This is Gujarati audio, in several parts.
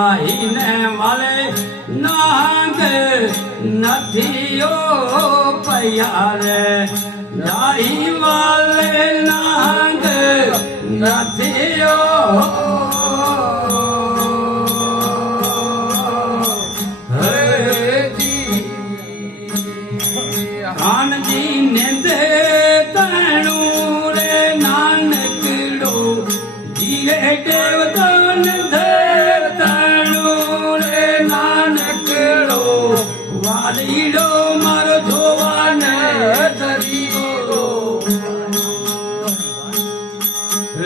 માહીને વાલે નાંગ નથી ઓ પૈયારે નાહી વાલે નાંગ નથી ઓ આનજી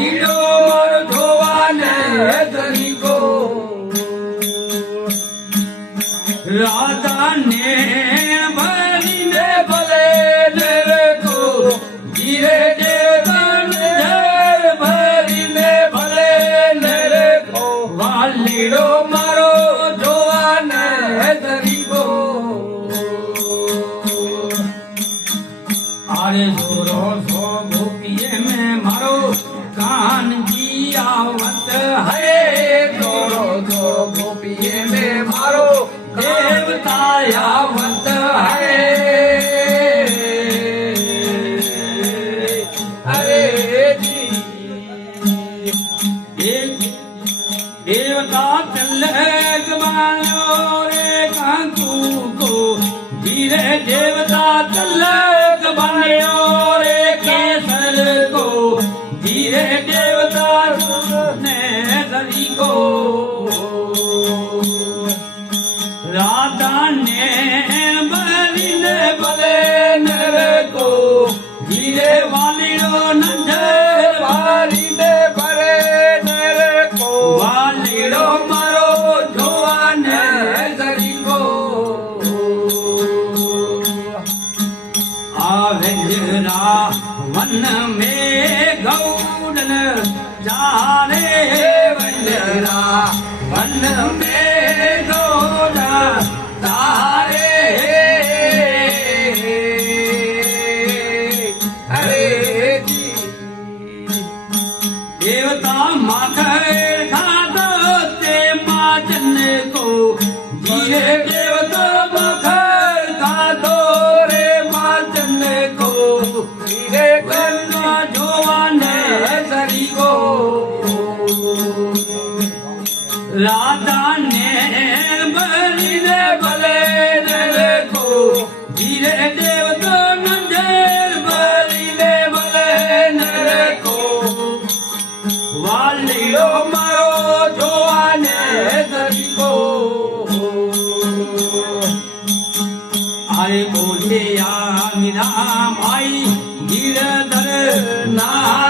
ढीलो मन धनी को। राधा ने मनी ने भले देव को। गिरे देवन देव भरी ने भले नेरे को। वालीड़ो मारो धोवाने धनी को। दयावंत है। अरे जी। देवता चल मानो रे कांकू को। वीर देवता चल मानो रे केसर को। वीर देवता ने सभी को। राधा આવેજરા વન મે ગૌડન ચારે વંદરા વન મે ગૌડા તારે હરે દેવતા રાધા ને ભરીને ભલે નરકો ધીરે દેવતો નજર ભરીને ભલે નરકો વાલીડો મારો જોવાને તરીકો આરે બોલે આ મીરા માઈ ગીરધર ના